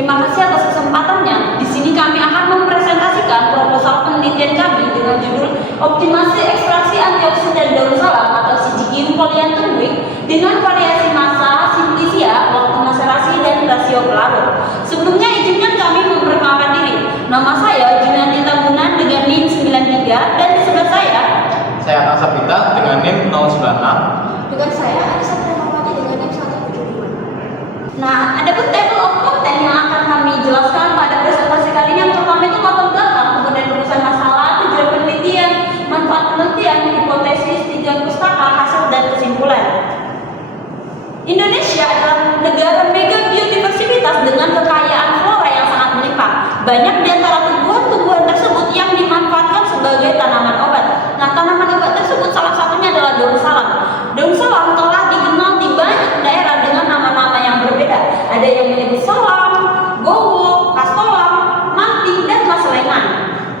Terima kasih atas kesempatannya. Di sini kami akan mempresentasikan proposal penelitian kami dengan judul Optimasi Ekstraksi Antioksidan Daun Salam atau Syzygium polyanthumui dengan variasi massa, simplicia, waktu maserasi, dan rasio pelarut. Sebelumnya izinkan kami memperkenalkan diri. Nama saya Junani Tambunan dengan NIM 93 dan di sebelah saya Akan Sapita dengan NIM 096. Dengan saya Anissa Pramawati dengan NIM 175. Nah, ada pun table of content yang akan kami jelaskan pada presentasi kali ini. Yang pertama itu latar belakang, kemudian rumusan masalah, tujuan penelitian, manfaat penelitian, hipotesis, tujuan pustaka, hasil dan kesimpulan. Indonesia adalah negara mega biodiversitas dengan kekayaan flora yang sangat melimpah. Banyak di antara tumbuhan-tumbuhan tersebut yang dimanfaatkan sebagai tanaman obat. Nah, tanaman obat tersebut salah satunya adalah daun salam. Daun salam telah dikenal di banyak daerah dengan nama-nama yang berbeda. Ada yang menyebut salam, gowo, kastolam, manting, dan maselengan.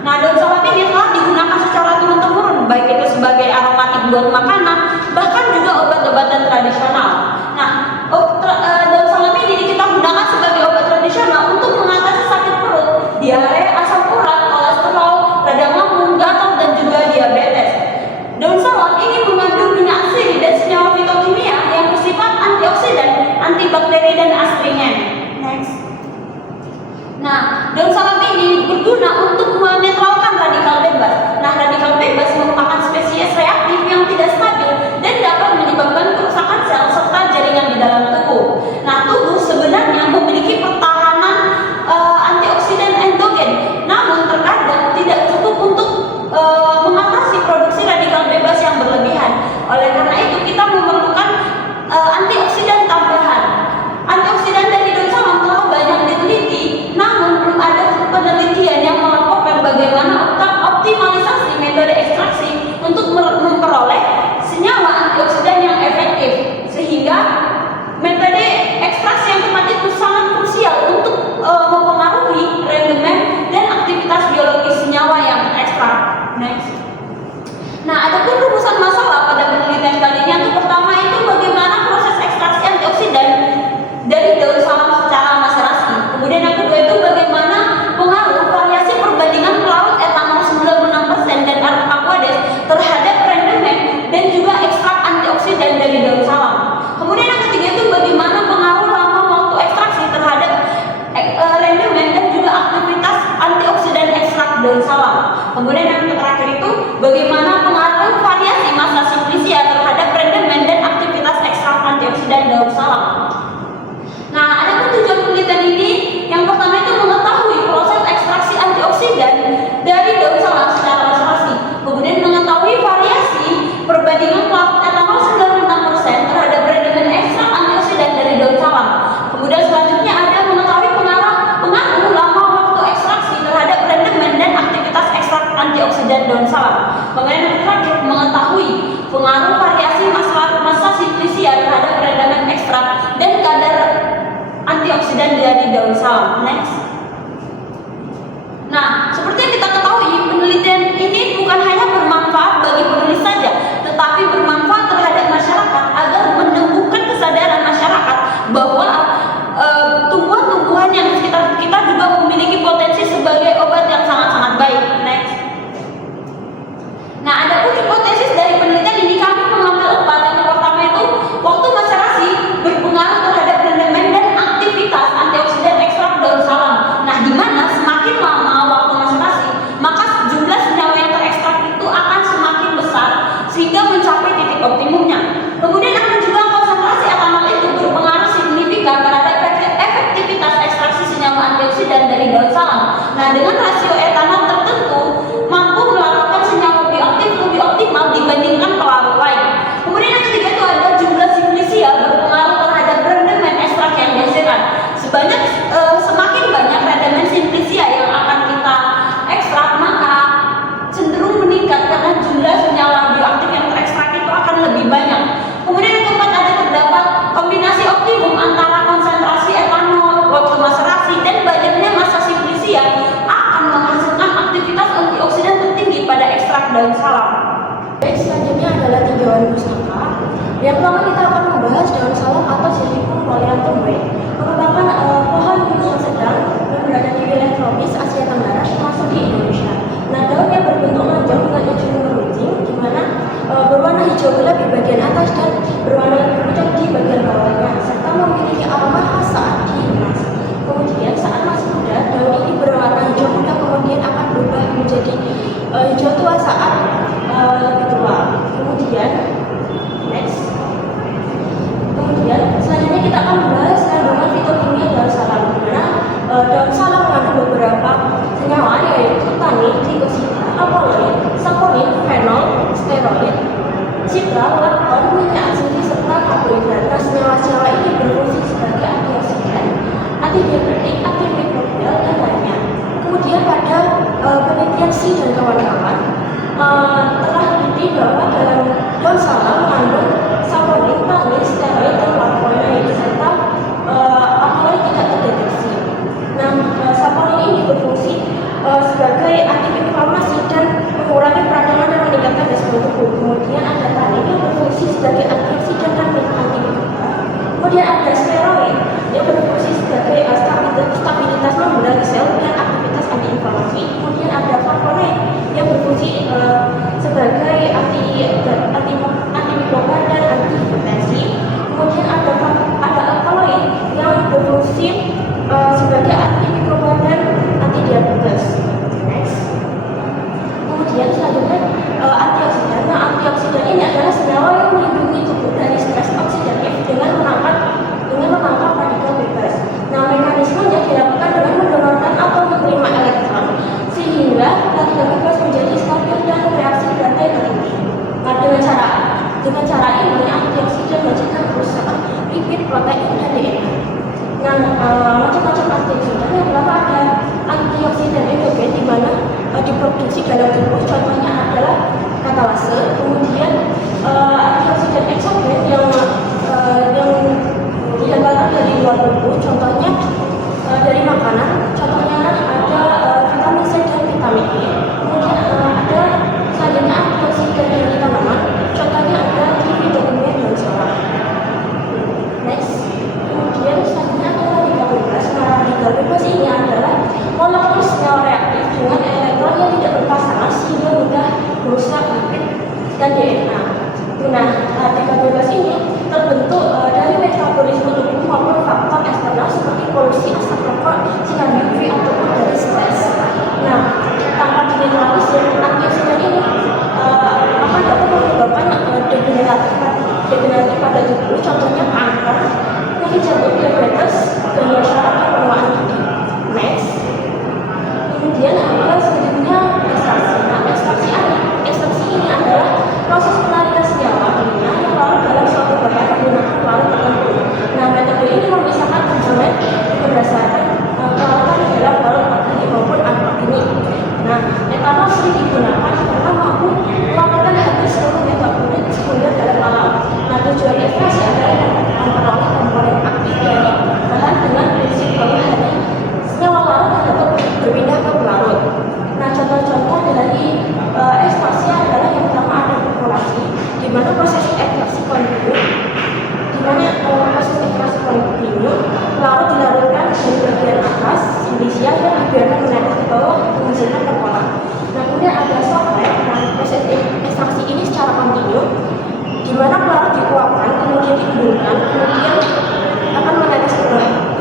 Nah, daun salam ini telah digunakan secara turun-temurun, baik itu sebagai aromatik buat makanan, bahkan juga obat-obatan tradisional. Nah, daun salam ini kita gunakan sebagai obat tradisional untuk mengatasi sakit perut, diare, protein, dan DNA. Nah, macam-macam antioksidan yang pertama ada antioksidan endogen di mana diproduksi dalam tubuh, contohnya adalah katalase. Kemudian antioksidan eksogen yang didatangkan dari luar tubuh, contohnya dari makanan, contohnya ada vitamin C dan vitamin E. Kemudian ada selanjutnya antioksidan dari tanaman, contohnya ada trichoderma dan serat. Next, kemudian selanjutnya ada radikal bebas. Nah, radikal bebas ini adalah molekul senyawa reaktif dengan elektron yang tidak berpasangan sehingga mudah merusak lipid dan DNA. Nah, radikal bebas ini terbentuk dari metabolisme tubuh maupun faktor eksternal seperti polusi asap rokok, sinar UV ataupun dari stres. Nah, tanpa dinetralisir, antioksidan ini akan dapat menyebabkan degeneratif pada tubuh, contohnya kanker, penyakit jantung, diabetes, gangguan syaraf dan penuaan gigi. Next, kemudian ada selanjutnya ekstraksi. Nah, ekstraksi ini adalah proses penarikan senyawa kimia yang larut dalam suatu bahan menggunakan pelarut tertentu. Nah, metode ini memisahkan komponen berdasarkan pelarutan dalam pelarut organik maupun anorganik. Nah, etanol sering digunakan karena mampu melakukan hampir seluruh metabolit sekunder dalam alam. Nah, tujuan ekstraksi adalah memperoleh komponen aktif dari bahan dengan prinsip bahwa hanya senyawa larut yang dapat berpindah ke pelarut. Nah, contoh-contoh dari ekstraksi adalah yang pertama ada perkolasi, di mana proses ekstraksi kontinu, larut dilarutkan dari bagian atas silisia yang dibiarkan menetes ke bawah menghasilkan perkola. Nah, kemudian ada software. Nah, proses ekstraksi ini secara kontinu, di mana pelarut dikuapkan, kemudian digulungkan, kemudian akan menetes ke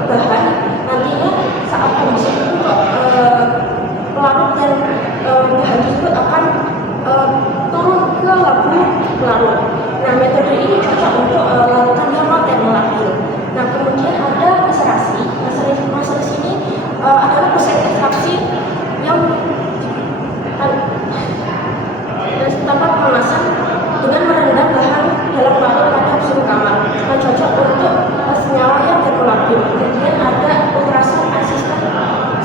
bahan. Nantinya saat kondisi untuk pelarut dan bahan tersebut akan turun ke labu pelarut. Nah, metode ini cocok untuk larutan gamma dan molekul. Nah, kemudian ada maserasi. Maserasi ini adalah proses ekstraksi yang tanpa pemanasan dengan merendam bahan dalam larut pada suhu kamar. Nah, cocok untuk senyawa yang termolekul. Kemudian ada ultrasound assisted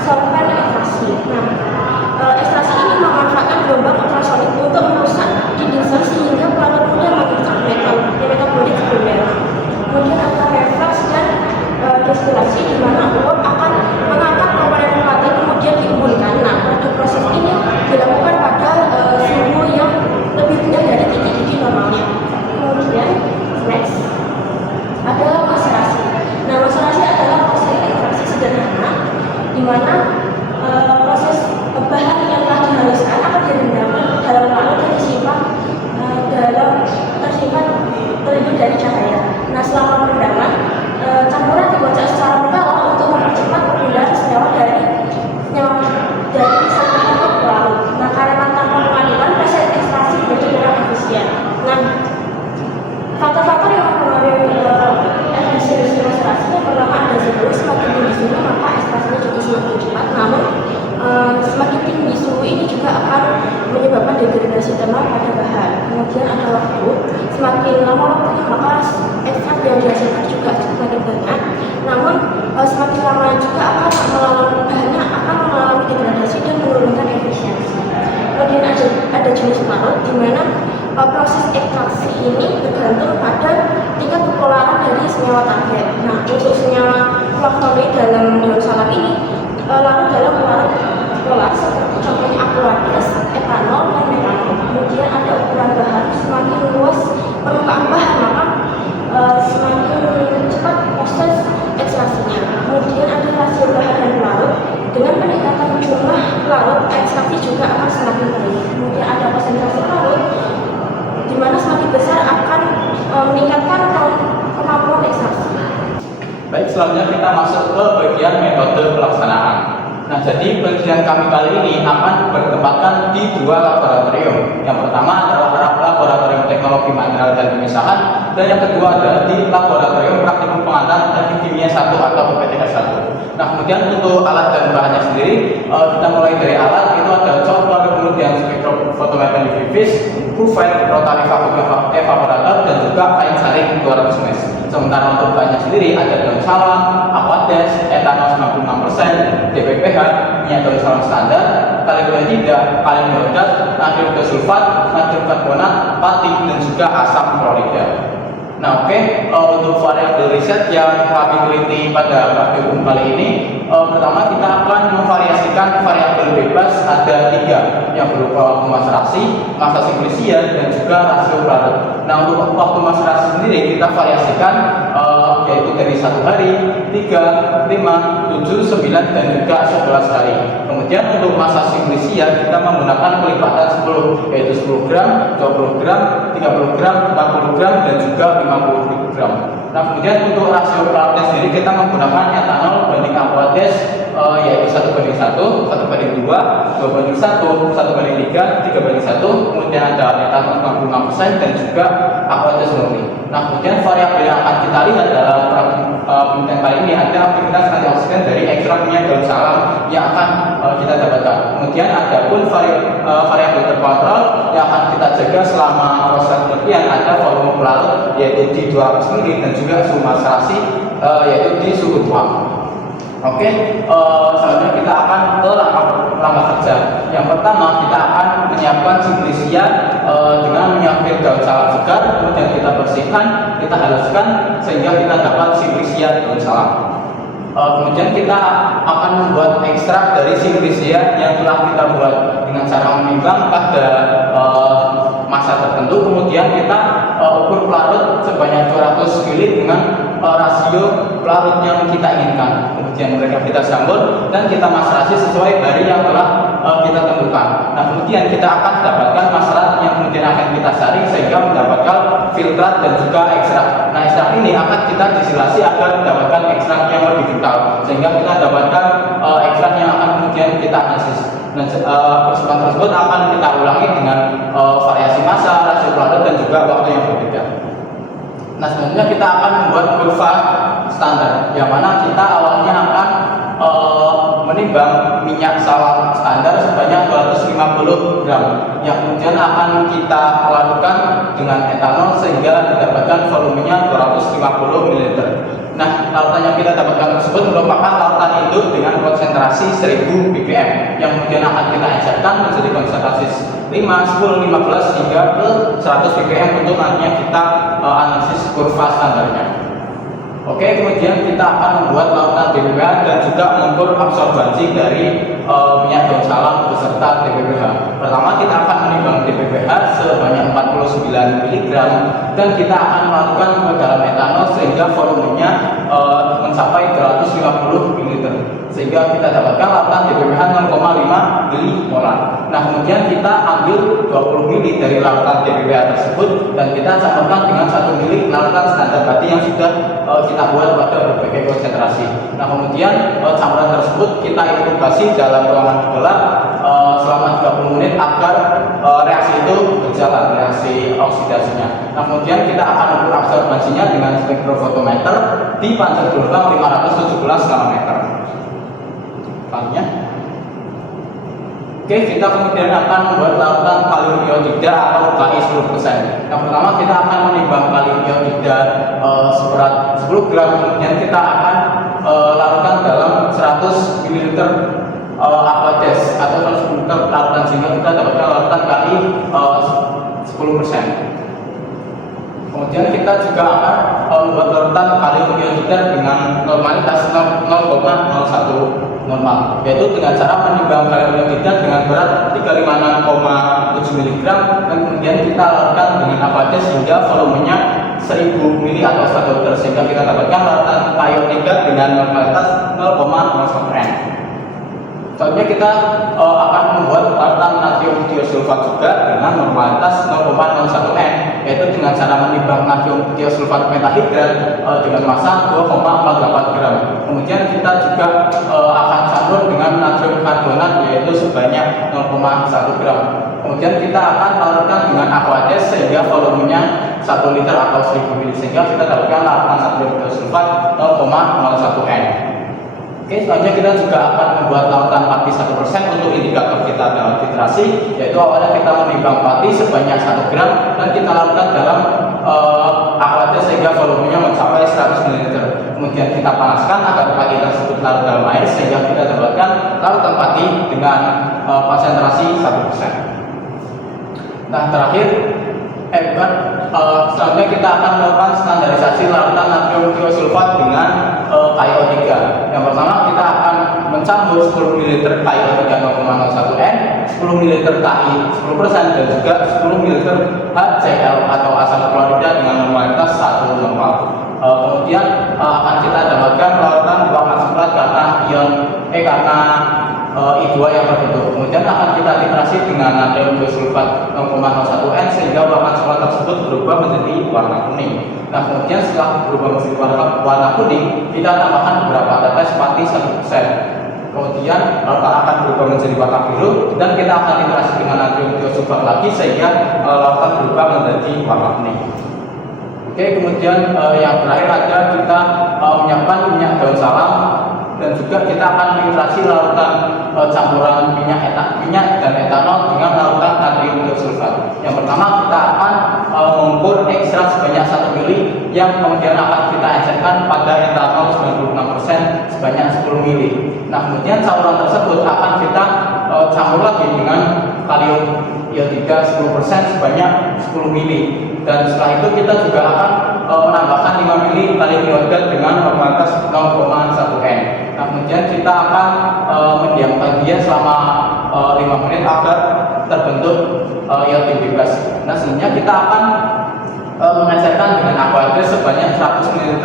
solvent ekstraksi. Nah, ekstraksi ini memanfaatkan gelombang ultrasonik untuk merusak dinding sel sehingga pelarut mudah menghasilkan metabolit sekunder. Kemudian ada reflux dan destilasi, di mana uap akan mengangkat komponen mata kemudian diembunkan. Nah, pada proses ini dilakukan pada suhu yang lebih rendah dari titik didih normalnya. Kemudian next ada maserasi. Nah, maserasi adalah proses ekstraksi sederhana, di mana proses bahan yang telah dihaluskan akan direndam dalam larut dan tersimpan terlebih dari cahaya. Nah, selama perendaman, campuran dikocok secara berkala untuk mempercepat perpindahan senyawa dari satu bahan ke pelarut. Nah, karena tanpa pengadilan, proses ekstraksi menjadi kurang efisien. Nah, faktor-faktor yang mempengaruhi efisiensi maserasi yang pertama ada suhu. Semakin tinggi suhu maka ekstraksinya juga semakin cepat. Namun semakin tinggi suhu ini juga akan menyebabkan degradasi thermal pada bahan. Kemudian ada waktu. Semakin lama waktunya maka ekstrak yang dihasilkan juga semakin banyak. Namun semakin lama juga bahannya akan mengalami degradasi dan menurunkan efisiensi. Kemudian ada jenis larut, di mana proses ekstraksi ini bergantung pada tingkat kepolaran dari senyawa target. Nah, untuk senyawa flavonoid dalam daun salam ini larut dalam larut polar seperti contohnya aqueous, etanol, dan metanol. Kemudian ada ukuran bahan, semakin luas permukaan bahan maka semakin cepat proses ekstraksinya. Kemudian ada rasio bahan dan pelarut. Dengan peningkatan jumlah pelarut, ekstraksi juga akan semakin baik. Kemudian ada konsentrasi pelarut, di mana semakin besar akan meningkatkan kemampuan ekstraksi. Baik, selanjutnya kita masuk ke bagian metode pelaksanaan. Nah, jadi penelitian kami kali ini akan bertempatkan di dua laboratorium. Yang pertama adalah Laboratorium Teknologi Material dan Pemisahan, dan yang kedua adalah di Laboratorium Praktikum Pengantar Teknik Kimia 1 atau PPTK 1. Nah, kemudian untuk alat dan bahannya sendiri, kita mulai dari alat, itu ada chopper, kemudian spektrometer, fotometer UV-vis, profile rotary vacuum evaporator, dan juga kain saring 200 mesh. Sementara untuk bahannya sendiri ada daun salam, aquades, etanol 96%, DPPH, minyak daun salam standar, kalium hidrida, kalium hidrodat, natrium sulfat, natrium karbonat, pati, dan juga asam klorida. Nah, untuk variabel riset yang kami teliti pada praktikum kali ini, pertama kita akan memvariasikan variabel bebas ada 3 yang berupa waktu maserasi, masa simplisia, dan juga rasio larut. Nah, untuk waktu maserasi sendiri kita variasikan yaitu dari 1 hari, 3, 5, 7, 9, dan juga 11 hari. Kemudian untuk masa simplisia kita menggunakan pelipatan 10, yaitu 10 gram, 20 gram, 30 gram, 40 gram, dan juga 50 gram. Nah, kemudian untuk rasio larutnya sendiri kita menggunakan etanol banding aquades, yaitu 1:1, 1:2, 2:1, 1:3, 3:1, kemudian ada etanol 56% dan juga aquades murni. Nah, kemudian variabel yang akan kita lihat dalam penelitian kali ini ada aktivitas antioksidan dari ekstrak minyak daun salam yang akan kita dapatkan. Kemudian ada pun variabel terkontrol yang akan kita jaga selama proses penelitian, ada volume pelarut yaitu di 200 ml dan juga suhu maserasi yaitu di suhu ruang. Selanjutnya kita akan ke langkah kerja. Yang pertama kita akan menyiapkan simplisia dengan menyiapkan daun salam segar, kemudian kita bersihkan, kita haluskan sehingga kita dapat simplisia daun salam. Kemudian kita akan membuat ekstrak dari simplisia yang telah kita buat dengan cara menimbang pada masa tertentu, kemudian kita ukur pelarut sebanyak 200 ml dengan rasio pelarut yang kita inginkan. Kemudian mereka kita campur dan kita maserasi sesuai hari yang telah kita tentukan. Nah, kemudian kita akan dapatkan maserat yang kemudian akan kita saring sehingga mendapatkan filtrat dan juga ekstrak. Nah, ekstrak ini akan kita distilasi agar mendapatkan ekstrak yang lebih kental sehingga kita dapatkan ekstrak yang akan kemudian kita analisis. Dan persiapan tersebut akan kita ulangi dengan variasi massa, rasio pelarut, dan juga waktu yang berbeda. Nah, selanjutnya kita akan membuat kurva standar, yang mana kita awalnya akan menimbang minyak sawah standar sebanyak 250 gram, yang kemudian akan kita lakukan dengan etanol sehingga didapatkan volumenya 250 ml. Nah, lautan yang kita dapatkan tersebut merupakan lautan induk dengan konsentrasi 1000 ppm yang kemudian akan kita injection menjadi konsentrasi 5, 10, 15 hingga ke 100 ppm untuk nantinya kita analisis kurva standarnya. Kemudian kita akan membuat lautan DPPH dan juga mengukur absorbansi dari minyak daun salam beserta DPPH. Pertama kita akan menimbang DPPH sebanyak 49 mg dan kita akan melakukan ke dalam etanol sehingga volumenya mencapai 250 ml sehingga kita dapatkan lautan DPPH 0,5 milimolar. Nah, kemudian kita ambil 20 ml dari lautan DPPH tersebut dan kita campurkan dengan 1 ml lautan standar batin yang sudah kita buat pada berbagai konsentrasi. Nah, kemudian campuran tersebut kita inkubasi dalam ruangan gelap selama 30 menit agar reaksi itu berjalan, reaksi oksidasinya. Nah, kemudian kita akan ukur absorbansinya dengan spektrofotometer di panjang gelombang 517 nanometer. Selanjutnya, kita kemudian akan membuat lautan kalium iodida atau Ki 10%. Yang pertama kita akan menimbang kalium iodida seberat 10 gram, kemudian kita akan larutkan dalam 100 ml aquades atau 100 ml lautan sehingga kita dapatkan lautan Ki 10%. Kemudian kita juga akan membuat lautan kalium iodida dengan normalitas 0,01 normal, yaitu dengan cara menimbang kalium iodida dengan berat 356,7 mg dan kemudian kita larutkan dengan aquades hingga volumenya 1000 ml atau 1 liter sehingga kita dapatkan lautan iodida dengan normalitas 0,01 N. Selanjutnya kita akan membuat lautan natrium tiosulfat juga dengan normalitas 0,01 N, yaitu dengan cara menimbang natrium tiosulfat metahidrat dengan massa 2,48 gram. Kemudian kita juga akan campur dengan natrium karbonat yaitu sebanyak 0,1 gram. Kemudian kita akan larutkan dengan aquades sehingga volumenya 1 liter atau 1000 ml sehingga kita dapatkan lautan natrium tiosulfat 0,01 N. Oke, selanjutnya kita juga akan membuat lautan pati 1% untuk indikator kita dalam filtrasi, yaitu awalnya kita menimbang pati sebanyak 1 gram dan kita larutkan dalam aquater sehingga volumenya mencapai 100 ml. Kemudian kita panaskan agar pati tersebut larut dalam air sehingga kita dapatkan larutan pati dengan konsentrasi 1%. Nah, terakhir selanjutnya kita akan melakukan standarisasi larutan natrium thiosulfat dengan KiO3. Yang pertama kita akan mencampur 10 ml KiO3 0,01N, 10 ml Ki 10% dan juga 10 ml HCl atau asam klorida dengan normalitas 1 normal. Kemudian akan kita dapatkan larutan buah asam karena I2 yang terbentuk. Kemudian akan kita titrasi dengan natrium thiosulfat 0,01N sehingga buah asam tersebut berubah menjadi warna kuning. Nah, kemudian setelah berubah menjadi warna kuning, kita tambahkan beberapa tetes pati 1%. Kemudian larutan akan berubah menjadi warna biru dan kita akan titrasi dengan natrium thiosulfat lagi sehingga larutan berubah menjadi warna kuning. Oke, kemudian yang terakhir ada kita menyiapkan minyak daun salam dan juga kita akan filtrasi larutan campuran minyak dan etanol dengan larutan natrium thiosulfat. Yang pertama kita akan mengukur ekstrak sebanyak 1 ml yang kemudian akan kita encerkan pada etanol 96% sebanyak 10 ml. Nah, kemudian campuran tersebut akan kita campur lagi dengan kalium ion 3 10% sebanyak 10 ml. Dan setelah itu kita juga akan menambahkan 5 ml kalium iodat dengan normalitas 0,1N. Nah, kemudian kita akan mendiamkan dia selama 5 menit agar terbentuk iodin bebas. Nah, selanjutnya kita akan mengecerkan dengan aquater sebanyak 100 ml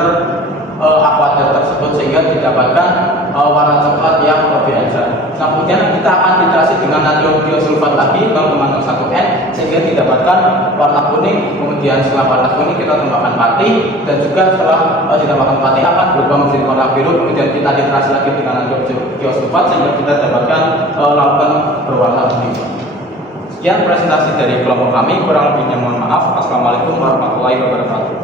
aquater tersebut sehingga didapatkan warna coklat yang lebih encer. Nah, kemudian kita akan titrasi dengan natrium thiosulfat lagi 0,01N sehingga didapatkan warna kuning. Kemudian setelah warna kuning kita tambahkan pati dan juga setelah ditambahkan pati akan berubah menjadi warna biru. Kemudian kita titrasi lagi dengan natrium thiosulfat sehingga kita dapatkan larutan berwarna kuning. Sekian presentasi dari kelompok kami, kurang lebihnya mohon maaf. Assalamualaikum warahmatullahi wabarakatuh.